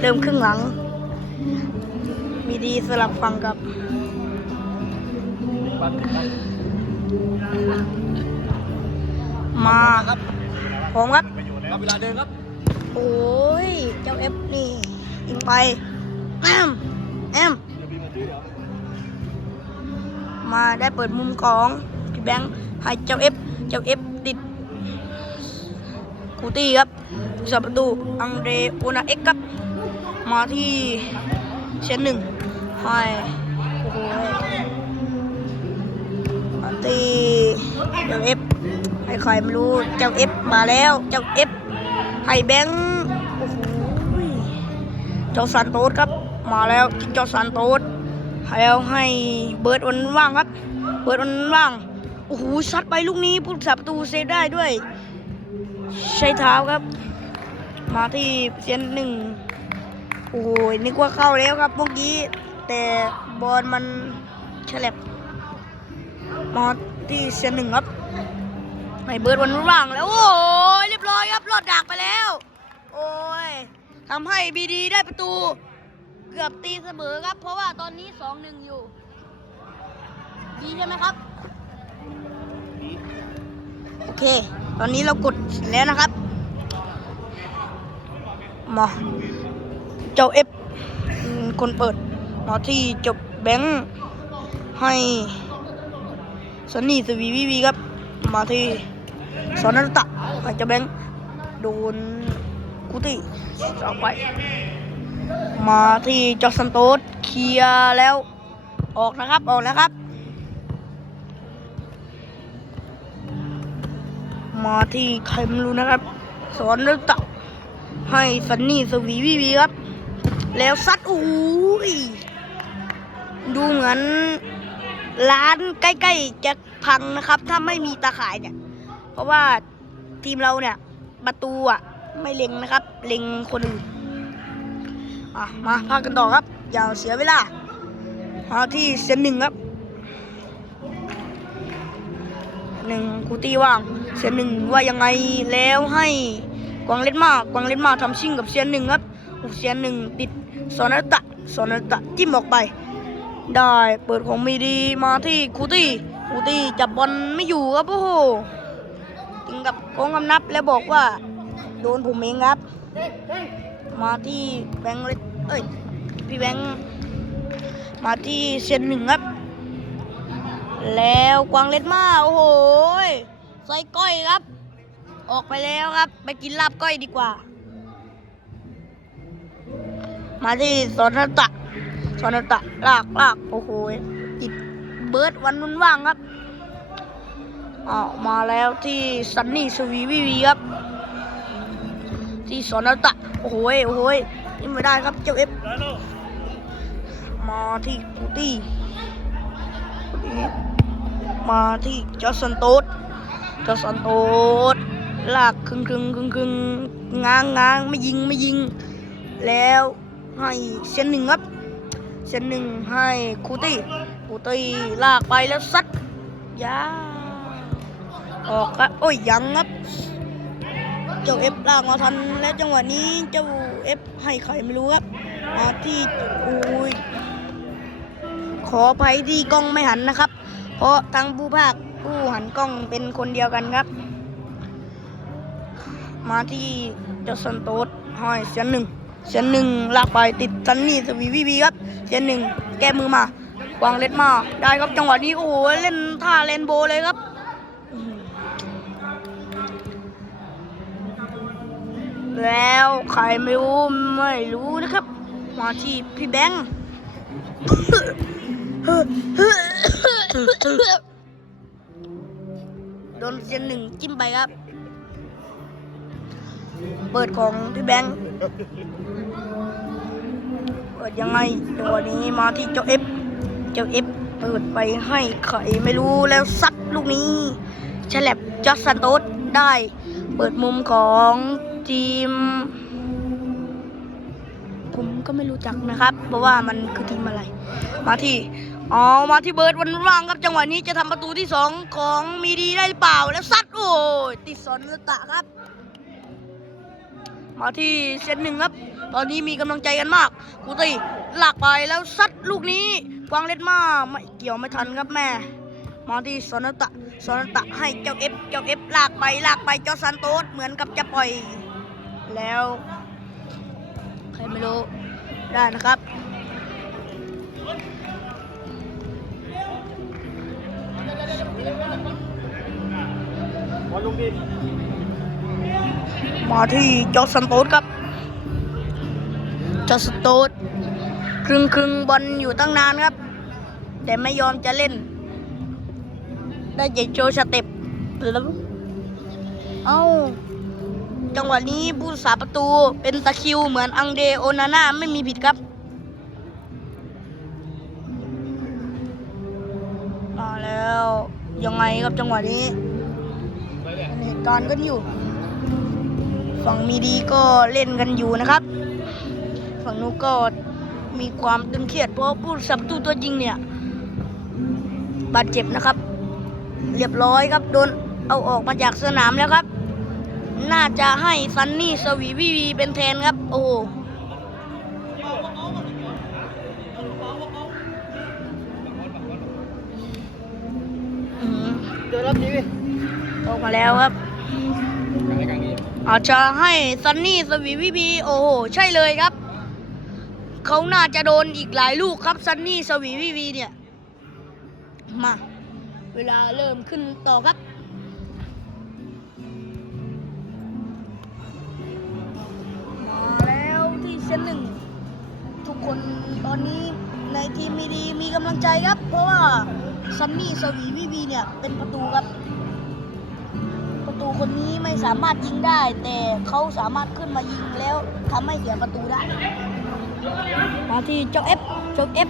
เริ่มครึ่งหลัง มีดีสลับฟังกับบ้านครับมาครับผมครับครับเวลาเดินครับ โอ้ย เจ้าเอฟนี่ยิงไปแอมแอมมาได้เปิดมุมของพี่แบงค์ให้เจ้าเอฟเจ้าเอฟติดคูตี้ครับสับประตูอังเดรโอนาเอ็กครับ มาที่เชนหนึ่งให้โอ้โหตีเจ้าเอฟให้ใครไม่รู้ เจ้าเอฟมาแล้ว เจ้าเอฟให้แบงค์โอ้โหเจ้าซันโตสครับ มาแล้วเจ้าซันโตสแล้วให้เบิร์ดวันว่างครับ เบิร์ดวันว่าง โอ้โหซัดไปลูกนี้ผู้รักษาประตูเซฟได้ด้วย ใช้เท้าครับ มาที่เซียนหนึ่ง โอ้โหนึกว่าเข้าแล้วครับเมื่อกี้ แต่บอลมันเฉลบมาที่เซียนหนึ่งครับให้เบิร์ดวันว่างแล้ว โอ้ยเรียบร้อยครับรอดดักไปแล้ว โอ้ยทำให้บีดีได้ประตู เกือบตีเสมอครับ เพราะว่าตอนนี้สองหนึ่งอยู่ ดีใช่ไหมครับ โอเค ตอนนี้เรากดแล้วนะครับ มา เจ้าเอฟคนเปิดมาที่จบแบงค์ให้สนนี่สวีวีวีครับ มาที่สอนนัตตะให้เจ้าแบงค์โดนกุติเอาไป มาที่จอร์ซันโตสเคลียร์แล้ว ออกนะครับออกแล้วครับ มาที่ใครไม่รู้นะครับ สอนเรื่องตักให้ซันนี่สวีวีวีครับ แล้วซัดโอ้ยดูเหมือน ร้านใกล้ๆจะพังนะครับ ถ้าไม่มีตาข่ายเนี่ย เพราะว่าทีมเราเนี่ย ประตูอะ ไม่เล็งนะครับ เล็งคนอื่นอะมาพากันต่อครับ อย่าเสียเวลามาที่เซนหนึ่งครับหนึ่งคูตีว่างเซนหนึ่งว่ายังไงแล้วให้กวางเล่นมากกวางเล่นมาทำชิ่งกับเซนหนึ่งครับ เซียนหนึ่งติดสอนัตตะสอนัตตะจิ้มออกไป ได้เปิดของมีดีมาที่คูตี้คูตี้จับบอลไม่อยู่ครับโอ้โหถึงกับโกงคำนับแล้วบอกว่า โดนผมเองครับ มาที่แบงค์เล็กเอ้ยพี่แบงค์มาที่เซียนหนึ่งครับ แล้วกวางเล็ดมาโอ้โหใส่ก้อยครับ ออกไปแล้วครับ ไปกินลาบก้อยดีกว่า มาที่สอนตะสอนตะลากลากโอ้โหติดเบิร์ดวันนุ่นว่างครับออมาแล้วที่ซันนี่สวีวีวีครับ ที่สอนตะโอ้โหโอ้โหยนี่ไม่ได้ครับเจ้าเอฟมาที่กูตี้มาที่จอสันโตสจอสันโตสลากครึ่งครึ่งครึ่งครึ่งง้างง้างไม่ยิงไม่ยิง แล้ว ให้เซนหนึ่งครับเซนหนึ่งให้คูตี้คูตี้ลากไปแล้วซัดยาออกครับโอ้ยยังครับ เจ้าเอฟลากมาทันและจังหวะนี้เจ้าเอฟให้ใครไม่รู้ครับมาที่อุ้ยขออภัยที่กล้องไม่หันนะครับ เพราะทั้งผู้ภาคผู้หันกล้องเป็นคนเดียวกันครับ มาที่เจ้าสันโตสห้อยเสียนหนึ่ง เสียนหนึ่งลากไปติดซันนี่สวีวีวีครับเสียนหนึ่งแก้มือมาวางเล็ดมา ได้ครับจังหวะนี้โอ้โหเล่นท่าเล่นโบเลยครับแล้วใครไม่รู้ไม่รู้นะครับ มาที่พี่แบงค์โดนเซียนหนึ่งจิ้มไปครับ เปิดของพี่แบงค์เปิดยังไงจังหวะนี้มาที่เจ้าเอฟเจ้าเอฟเปิดไปให้ใครไม่รู้แล้วซัดลูกนี้ฉลับจอร์จซันโตสได้ เปิดมุมของทีม ผมก็ไม่รู้จักนะครับ เพราะว่ามันคือทีมอะไร มาที่อ๋อมาที่เบิร์ดวันว่างครับจังหวะนี้จะทำประตูที่สองของมีดีได้หรือเปล่าแล้วซัดโอ้ยติดสอนตะครับ มาที่เซตหนึ่งครับ ตอนนี้มีกำลังใจกันมากกูตีหลากไปแล้วซัดลูกนี้กวางเล็ดมาไม่เกี่ยวไม่ทันครับแม่ มาที่สนตะสนตะให้เจ้าเอฟเจ้าเอฟลากไปลากไปเจ้าซันโตสเหมือนกับจะปล่อย แล้วใครไม่รู้ได้นะครับบอลลงดิ มาที่จอร์จซันโตสครับ จอร์จซันโตสครึ่งครึ่งบอลอยู่ตั้งนานครับ แต่ไม่ยอมจะเล่น ได้เจโชว์สเต็ปแล้วเอ้า จังหวะนี้ผู้รักษาประตูเป็นตะคิวเหมือนอังเดโอนาน่าไม่มีผิดครับมาแล้ว ยังไงครับจังหวะนี้เหตุการณ์กันอยู่ ฝั่งมีดีก็เล่นกันอยู่นะครับ ฝั่งนู้นก็มีความตึงเครียดเพราะผู้สับตูตัวจริงเนี่ยบาดเจ็บนะครับ เรียบร้อยครับโดนเอาออกมาจากสนามแล้วครับ น่าจะให้ซันนี่สวีวีวีเป็นแทนครับ โอ้โหอื้อหือเจอรับดีดิออกมาแล้วครับ กลางกลางนี้ อาจจะให้ซันนี่สวีวีบีโอ้โหใช่เลยครับ เขาน่าจะโดนอีกหลายลูกครับซันนี่สวีวีบีเนี่ย มา เวลาเริ่มขึ้นต่อครับมาแล้วที่เซนหนึ่งทุกคนตอนนี้ในทีมมีดีมีกำลังใจครับ เพราะว่าซันนี่สวีวีบีเนี่ย เป็นประตูครับ คนนี้ไม่สามารถยิงได้ แต่เขาสามารถขึ้นมายิงแล้วทำให้เสียประตูได้ มาที่เจ้าเอฟเจ้าเอฟ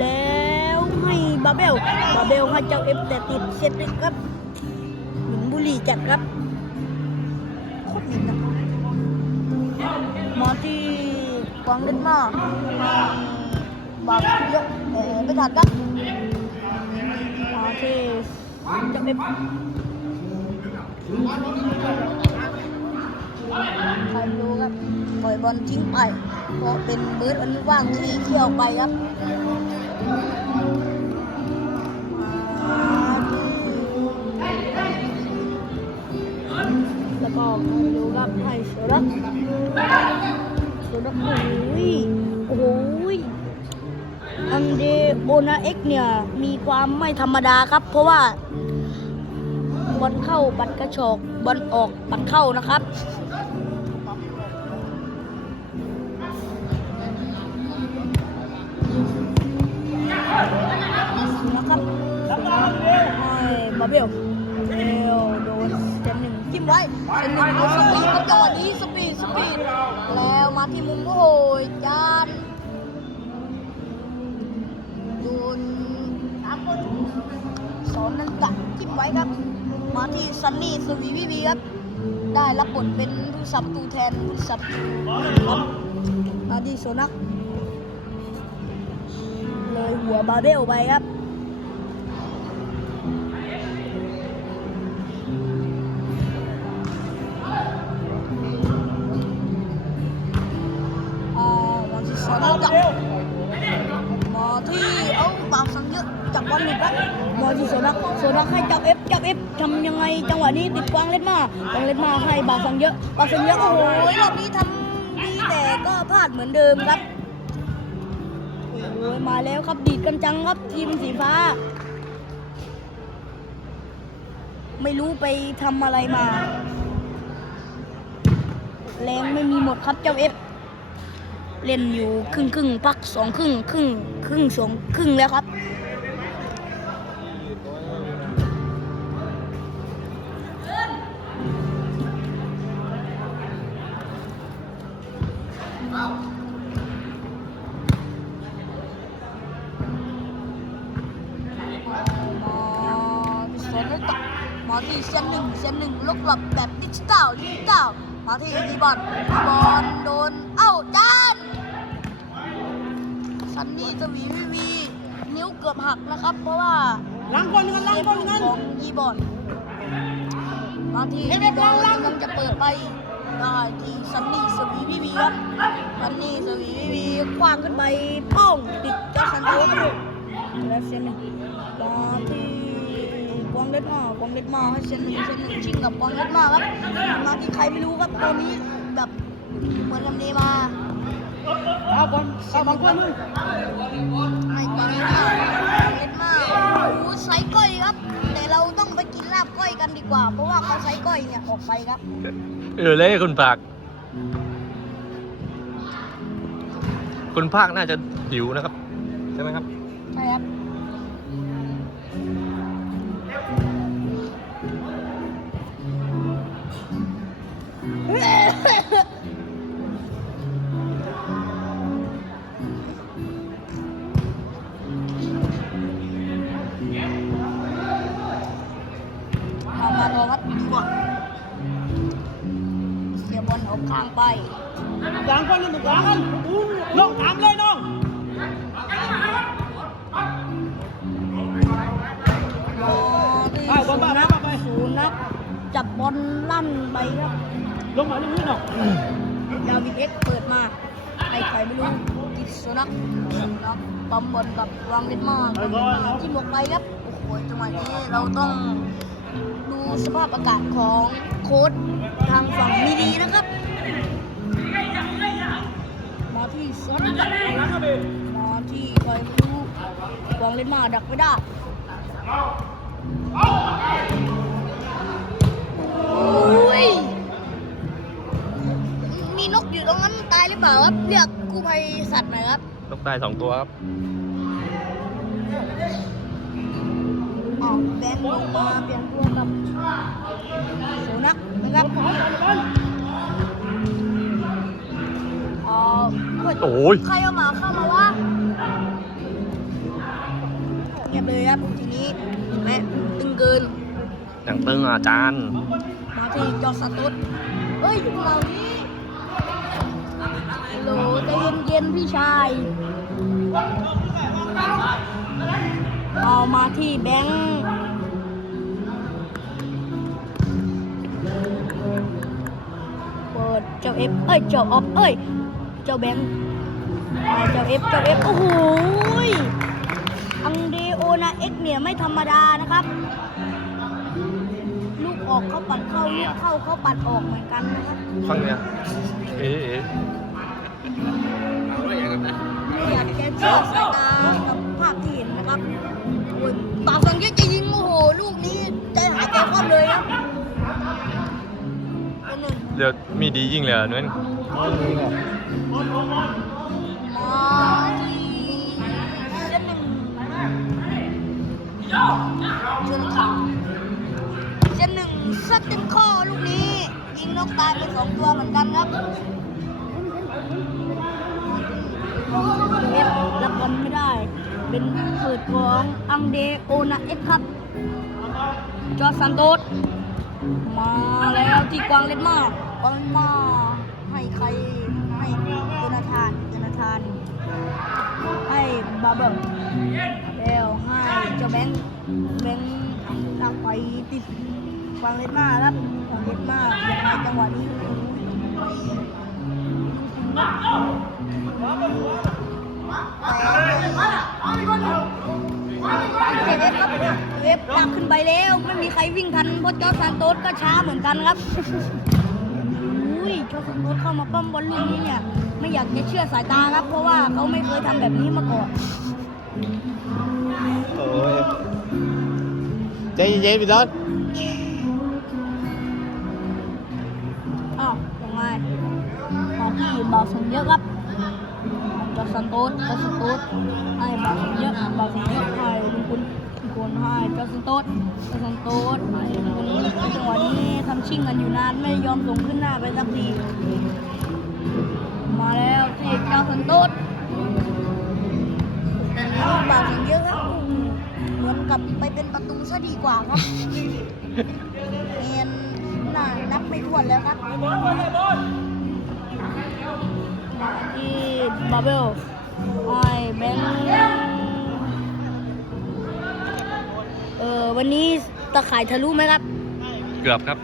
แล้วให้บาเบลบาเบลให้เจ้าเอฟแต่ติดเซตเลยครับหนุนบุหรี่จัดครับโคตรหนินะมาที่กวางเล่นมาบาเยอะเออไม่ทันครับมาที่เจ้าเอฟ ใครรู้ครับปล่อยบอลทิ้งไป เพราะเป็นเบิร์ดอันว่างที่เที่ยวไปครับแล้วก็ใครรู้ครับให้สือรักเสือรักโอ้ยโอ้ยอันเดโอนาเอ็กเนี่ยมีความไม่ธรรมดาครับ เพราะว่า บอลเข้าบัตรกระชกบอลออกบัตรเข้านะครับ นะครับให้บาเบลเบลโดนเจนหนึ่งจิ้มไว้เจนหนึ่งเอาสปีดครับจังหวะนี้สปีดสปีดแล้วมาที่มุมโอ้โหจานโดนสอนนันตะจิ้มไว้ครับ มาที่ซันนี่สวีวีวีครับ ได้รับบทเป็นผู้สับตูแทนผู้สับครับมาที่โซนัก เลยหัวบาเบลไปครับาที่โซนักโซนักให้จับเอฟจับเอฟทำยังไงจังหวะนี้ติดกวางเล่นมากวางเล่นมาให้บาสังเยอะบาสังเยอะโอ้โหรอบนี้ทำดีแต่ก็พลาดเหมือนเดิมครับโอ้ยมาแล้วครับดีดกันจังครับทีมสีฟ้า ไม่รู้ไปทำอะไรมาแรงไม่มีหมดครับเจ้าเอฟเล่นอยู่ครึ่งครึ่งพักสองครึ่งครึ่งครึ่งสองครึ่งแล้วครับ ซันนี่สวีวีวี นิ้วเกือบหักนะครับ เพราะว่าล้างคนกันล้างคนกันของดีบอลมาที่ดีบอลกำลังจะเปิดไปได้ที่ซันนี่สวีวีวีครับซันนี่สวีวีวีคว้างขึ้นไปโป้งติดเจ้าซันโตครับแล้วเซนหนึ่งมาที่กวางเล็ดมากวางเล็ดมาให้เซนหนึ่งเซนหนึ่งชิงกับกวางเล็ดมาครับมาที่ใครไม่รู้ครับตัวนี้แบบเหมือนลำเนมา เอาบอลเอาบอลกล้วยมึงไอ้กวางเล็ดมากกวางเล็ดมากโอ้โหไซส์ก้อยครับ แต่เราต้องไปกินลาบก้อยกันดีกว่า เพราะว่าเขาไซส์ก้อยเนี่ยออกไปครับ เออเลยคุณภาคคุณภาคน่าจะหิวนะครับ ใช่ไหมครับ ใช่ครับ วะนี้เราต้องดูสภาพอากาศของโค้ดทางฝั่งมีดีนะครับมาที่ซอนมาที่ใครไม่รู้วางเล่นมาดักไม่ได้มีนกอยู่ตรงนั้นตายหรือเปล่าครับเรียกกู้ภัยสัตว์หน่อยครับนกได้สองตัวครับ อ๋อแบนลงมาเปลี่ยนตัวกับสุนัขนะครับอ๋อเฮ้ยโอ้ยใครเอาหมาเข้ามาวะเงียบเลยครับทีนี้เห็นไหมตึงเกินอย่างตึงอะอาจารย์ มาที่จอสตุดเฮ้ยเหล่านี้ฮัลโหลใจเย็นๆพี่ชาย เอามาที่แบงค์เปิดเจ้าเอฟเอ้ย เจ้าออฟเอ้ย เจ้าแบงค์เอาเจ้าเอฟเจ้าเอฟโอ้โหยอังเดโอนาเอ็กเนี่ยไม่ธรรมดานะครับ ลูกออกเขาปัดเข้าลูกเข้าเขาปัดออกเหมือนกันนะครับฟังเนี่ยเอ๊ะเอ๊ะอยากจะเชื่อสายตากับภาพที่เห็นนะครับ เป็นหนึ่งเดี๋ยวมีดียิ่งเลยอะนุ่นมาที่เส้นหนึ่งส้นขาเส้นหนึ่งซัดเต็มข้อลูกนี้ ยิงนกตายไปสองตัวเหมือนกันครับเอฟรับบอลไม่ได้ เป็นเปิดของอังเดโอนาเอ็กครับ จอร์จซันโตส มาแล้วที่กวางเล่นมากกวางเล่นมากให้ใครให้โจนาธานโจนาธาน ให้บาเบิลแล้วให้เจ้าแบงค์แบงค์ลากไปติดกวางเล่นมากครับกวางเล่นมากยังไงจังหวะนี้เจ็บ เอฟครับขึ้นไปแล้ว ไม่มีใครวิ่งทันเพราะจอซานโตสก็ช้าเหมือนกันครับอุ้ยจอซานโตสเข้ามาปั้มบอลลูกนี้เนี่ย ไม่อยากจะเชื่อสายตาครับ เพราะว่าเขาไม่เคยทำแบบนี้มาก่อนโอ้ยใจเย็นๆพี่ดอนอ้าวยังไงมาที่บาสงเยอะครับ จอร์จซานโตสจอร์จซานโตสให้บาสงเยอะบาสงเยอะให้ลุงคุณคุณให้จอร์จซานโตสจอร์จซานโตสให้ลุงคุณจังหวะนี้ทำชิ่งกันอยู่นานไม่ยอมส่งขึ้นหน้าไปสักทีมาแล้วที่เจ้าสันโตษบาดเยอะครับเหมือนกับไปเป็นประตูซะดีกว่าครับเอ็นน่านับไม่ถ้วนแล้วครับ ที่บาเบลออยเบนเออวันนี้ตะข่ายทะลุไหมครับ เกือบครับ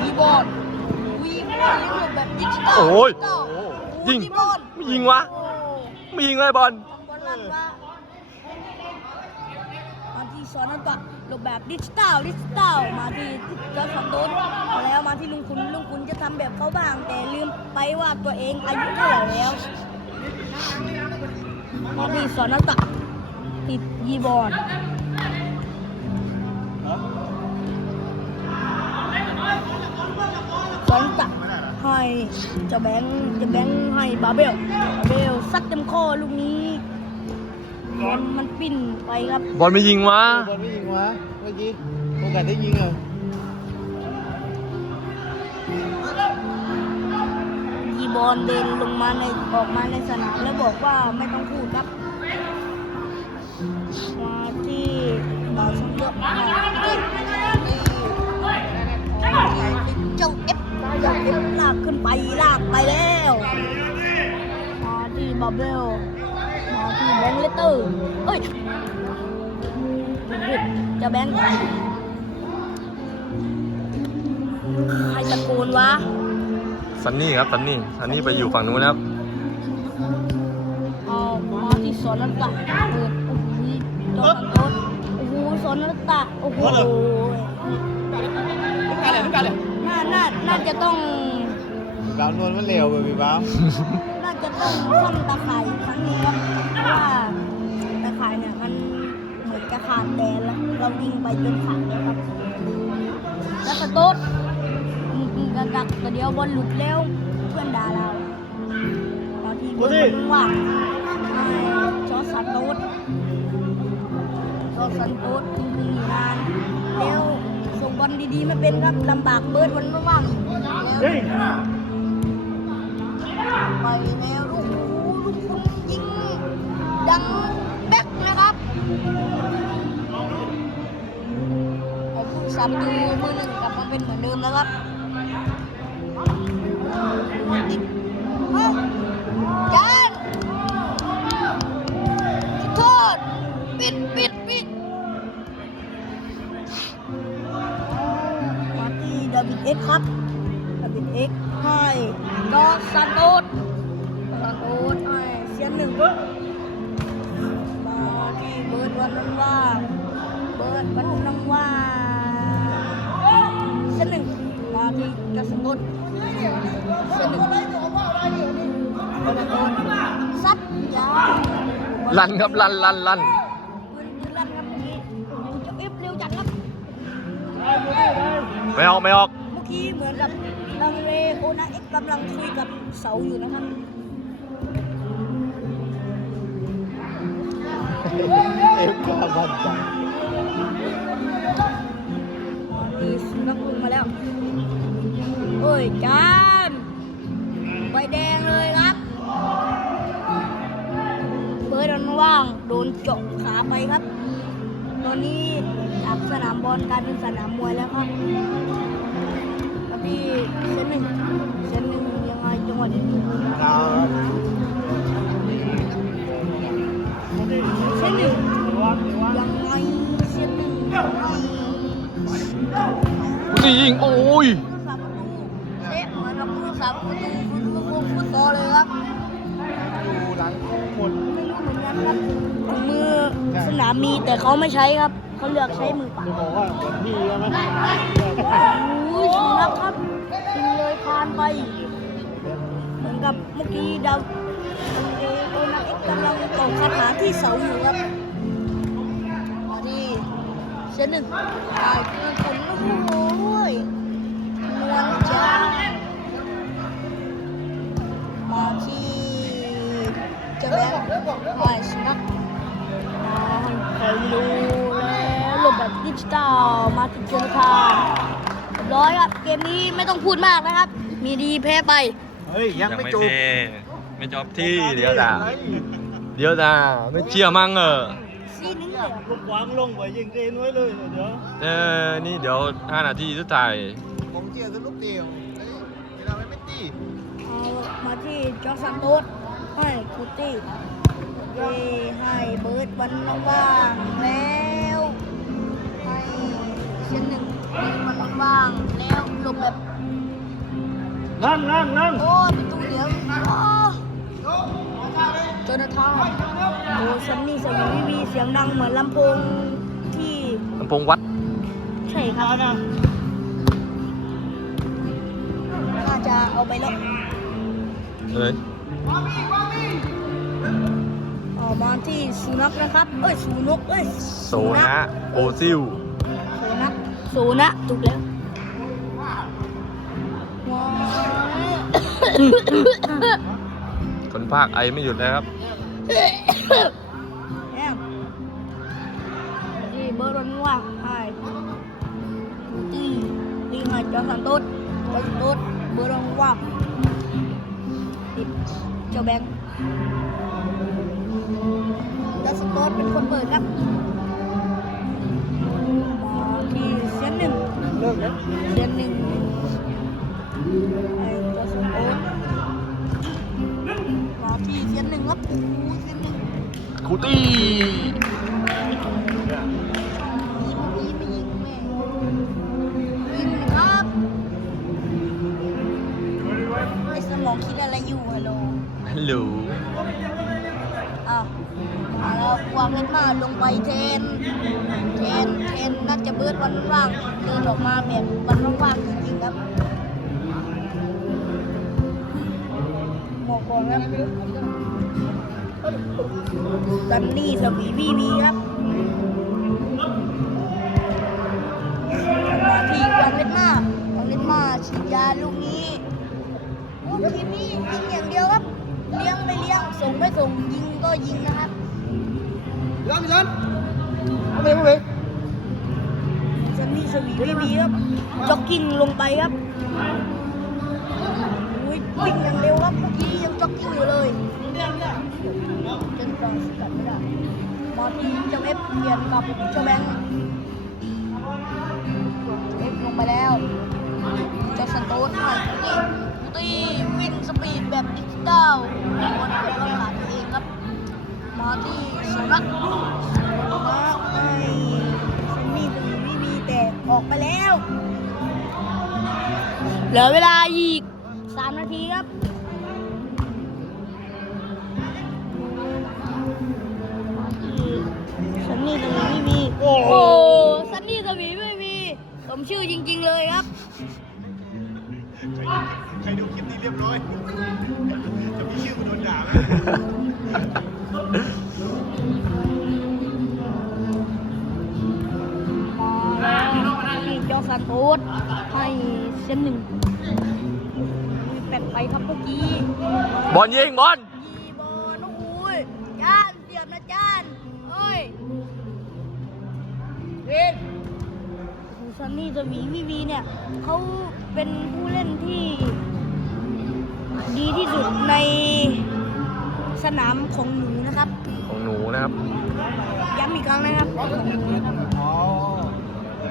วีบอลวีบอรียแบบดิจิตลโอ้ยยิงไม่ยิงวะ ม่ยิงเลยบอลบอลลั่นมามาที่สอนนั่นก็รูปแบบดิจิตอลดิจิตอลมาที่เจ้าสันโดนแล้วมาที่ลุงคุณลุงคุณจะทำแบบเขาบ้าง แต่ลืมไปว่าตัวเองอายุเท่าไหร่แล้ว มาที่สอนนั่นก็ติดยีบอลสอนจะ ให้เจะแบงค์เจะแบงค์ให้บาเบลบาเบลซัดเต็มข้อลูกนี้บอลมันปิ้นไปครับบอลไม่ยิงวะบอลไม่ยิงวะเมื่อกี้โอกาสได้ยิงเหรอยีบอลเดินลงมาในออกมาในสนามแล้วบอกว่าไม่ต้องพูดครับมาที่บาสเยอะมาที่เจ้าเอฟเจ้าเอฟ ลากขึ้นไปลากไปแล้วมาที่บาเบลมาที่แบงค์เลตเตอร์เอ้ยจะแบงค์ใครตะโกนวะซันนี่ครับซันนี่ซันนี่ไปอยู่ฝั่งนู้นแล้วเอามาที่สอนนัตตะเปิดโอ้โหจอสันโตษโอ้โหสอนนัตตะโอ้โหทุกการเลยทุกการเลย น่าน่าน่าจะต้องบ้าวนวลมันเร็วไปพี่บ้าวน่าจะต้องซ่อมตาข่ายอีกครั้งหนึงครับเพราะว่าตาข่ายเนี่ยมันเหมือนจะขาดแต่แล้วเรายิงไปจนขาดแล้วครับ แล้วสโต๊ดอืมอืมกักกักแต่เดียวบอลหลุดแล้วเพื่อนด่าเราตอนที่บอลมันว่างให้จอสโต๊ดก็สันโต๊ดทิ้งทิ้งอยู่นานแล้วส่ง บอลดีๆไม่เป็นครับลำบากเบิร์ดวันว่างๆแล้วไปแล้วลูกลูกคุณยิงดังแบ็กนะครับผมสามตูมือหนึ่งกลับมาเป็นเหมือนเดิมแล้วครับ ที่ดาวิดเอ็กซ์ครับดาวิดเอ็กซ์ให้จอร์จซานโตสซานโตสให้เสียนหนึ่งมาที่เบิร์ดวันนั้นว่างเบิร์ดวันนั้นว่างเสียนหนึ่งมาที่จอร์จซานโตสเสียนหนึ่งจอร์จซานโตสซัดยาวลั่นครับลั่นลั่นลั่นปืนปืนลั่นครับเมื่อกี้โอ้โหเจ้าเอฟเร็วจัดครับไม่ออกไม่ออกเมื่อ กี้เหมือนกับลังเรโอนาเอ็กซ์กำลังคุยกับเสาอยู่นะครับเอฟกาบันจังมีสุนัขลงมาแล้ว โอ้ยจานใบแดงเลยครับเบิร์ดมันว่างโดนเจาะขาไปครับ ตอนนี้จากสนามบอลกลายเป็นสนามมวยแล้วครับ ที่เซนหนึ่งเซนหนึ่งยังไงจังหวะนี้ครับเซนหนึ่งยังไงเซนหนึ่งยังไงนี่ยิงโอ้ยสามประตูเซฟเหมือนกับผู้สามประตูฟุตบอลฟุตเลยครับดูหลังหมดไม่รู้เหมือนกันครับมือสนามมีแต่เขาไม่ใช้ครับ เขาเลือกใช้มือเปล่าบอกว่ามือนพี่ใช่ไหม โอ้ยสุนัขครับกินเลยคานไป เหมือนกับเมื่อกี้ดาวเอโอนาเอ็กกำลังตอกคาถาที่เสาอยู่ครับมาที่เซนหนึ่งตายเกินคนโอ้โหนวลจ้ามาที่จะแบงค์หอยสุนัขมาไปดูแล้วหลบแบบดิจิตอลมาที่เจอทานเรียบร้อยครับ เกมนี้ไม่ต้องพูดมากนะครับ มีดีแพ้ไป เฮ้ยยังไม่จบเท่ไม่จบที่เดี๋ยวด่าเดี๋ยวด่าไม่เชื่อมั่งเออซีนึงเลยอะลูกวางลงไว้ยิงเกน้อยเลยเดี๋ยวเออนี่เดี๋ยว5นาทีสุดท้ายผมเจียร์ลูกเดียวเวลาไม่ตีเอามาที่จอร์จซันโตสให้คูตี้เย้ให้เบิร์ดวันว่างๆแล้วให้เส้นหนึ่ง มันว่างแล้วลงแบบนั่งนั่งนั่งโอ้ประตูเดียวโอ้โจนาธาโอ้สัมมี่สียงวีวีเสียงดังเหมือนลำโพงที่ลำโพงวัด ใช่ครับน่าจะเอาไปแล้เเลยออกมาที่สูนักนะครับ เอ้ยสูนกเอ้ยสูนะโอซิล นัขสุนะถูกแล้วว้าวคนภาคไอไม่หยุดเลยครับแอมที่เบอร์รอนว่างใช่ตีตีมาจอสันตุดจอสันตุดเบอร์รอนว่างติดเจ้าแบงค์จอสันตุดเป็นคนเปิดครับ เลิกแล้วเสียนหนึ่งไอ้จอสันตุดมาที่เสียนหนึ่งครับโอ้โหเสียนหนึ่งคูตี้ยิงยิงไม่ยิงแม่ยิงครับไอ้สมองคิดอะไรอยู่ฮัลโหลฮัลโหลอ้าวมาแล้ววางเล่นมาลงไปเทนเทนเท นน่าจะเบิดวันว่างเดินออกมาแบบวันว่างๆจริงๆครับหมอกกอนครับซันนี่สวีวีวีครับมาที่กวางเล็ดมากวางเล็ดมาฉีดยาลูกนี้โอ้ทีมนี้ยิงอย่างเดียวครับ เลี้ยงไม่เลี้ยง ส่งไม่ส่ง ยิงก็ยิงนะครับเลิกพี่สันเอาไปเอาไป ซั นนี่สวีวีวีครับจ็อกกิ้งลงไปครับวิ่งอย่างเร็วครับเมื่อกี้ยังจ็อกกิ้งอยู่เลยจนกว่าสกัดไม่ได้มาที่เจ้าเอฟเปลี่ยนกับเจ้าแบงค์เอฟลงไปแล้วเจ้าสันโตสหน่อยตีตีวิ่งสปีดแบบดิจิตอลวันเดียวขาดตัวเองครับมาที่สุนัข ออกไปแล้ว เหลือเวลาอีก3นาทีครับซันนี่สวีวีวีโอ้โหซันนี่สวีวีวีสมชื่อจริง ๆ เลยครับ ใครดูคลิปนี้เรียบร้อย เส้นหนึ่งมีแปดไปครับเมื่อกี้บอลยิงบอลยีบอลโอ้ยจานเสียบนะจานเอ้ยเวนซันนี่สวีวีวีเนี่ยเขาเป็นผู้เล่นที่ ดีที่สุดในสนามของหนูนะครับ ของหนูนะครับ ย้ำอีกครั้งนะครับของหนูนะครับ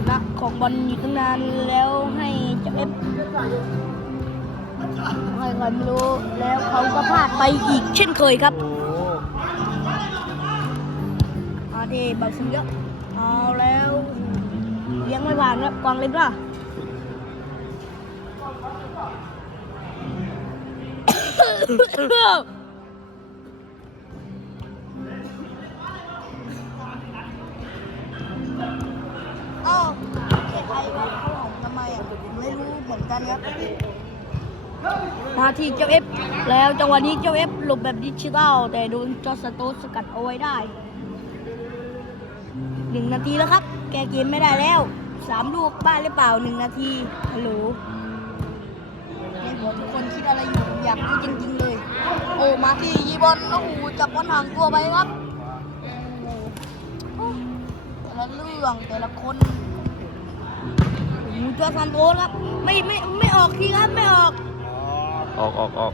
สุนัขของบอลอยู่ตั้งนานแล้วให้เจะเอฟไม่เคยไม่รู้แล้วเขาก็พลาดไปอีกเช่นเคยครับอาเดบาซึเยอะเอาแล้วเลี้ยงไม่ผ่านครับกวางเล็กล่ะเกันครับมาทีเจ้าเอฟแล้วจังหวะนี้เจ้าเอฟหลบแบบดิจิตอลแต่โดนจอสโตสสกัดเอาไว้ได้หนึ่งนาทีแล้วครับ แกเกมไม่ได้แล้วสามลูกบ้านหรือเปล่าหนึ่งนาทีฮัลโหลในหัวทุกคนคิดอะไรอยู่อยากรู้จริงๆเลย โอ้มาที่ยีบอลโอ้โหจับบอลห่างตัวไปครับโอ้โหแต่ละเรื่องแต่ละคน โอ้โหจอร์ซันโตสครับ ไม่ไม่ไม่ออกทีครับไม่ออกออกออกออก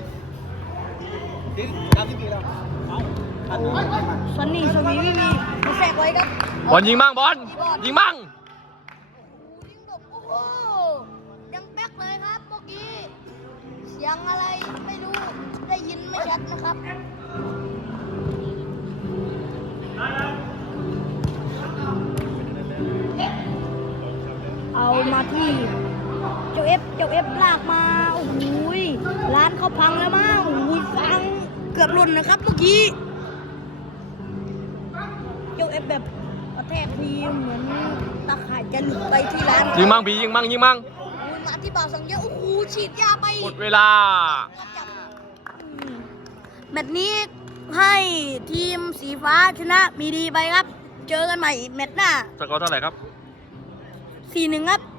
ดิ้นตามที่ดีแล้วเอาซันนี่สวีไม่มีมาแทรกไว้ครับบอลยิงมั่งบอลยิงมั่งยิงดกโอ้โหยังแป๊กเลยครับเมื่อกี้เสียงอะไรไม่รู้ได้ยินไม่ชัดนะครับเอามาที่เจ้าเอฟเจ้าเอฟลากมาโอ้โหยร้านเขาพังแล้วมั้งโอ้โหยฟังเกือบหล่นนะครับเมื่อกี้เจ้าเอฟแบบกระแทกทีเหมือนตาข่ายจะหลุดไปที่ร้านยิงมั่งบียิงมั่งยิงมั่งโอ้ยมาที่บ่าวสังเยอะโอ้โหฉีดยาไปหมดเวลา จับอืมแมตช์นี้ให้ทีมสีฟ้าชนะมีดีไปครับ เจอกันใหม่แมตช์หน้า สกอร์เท่าไหร่ครับ 4-1ครับ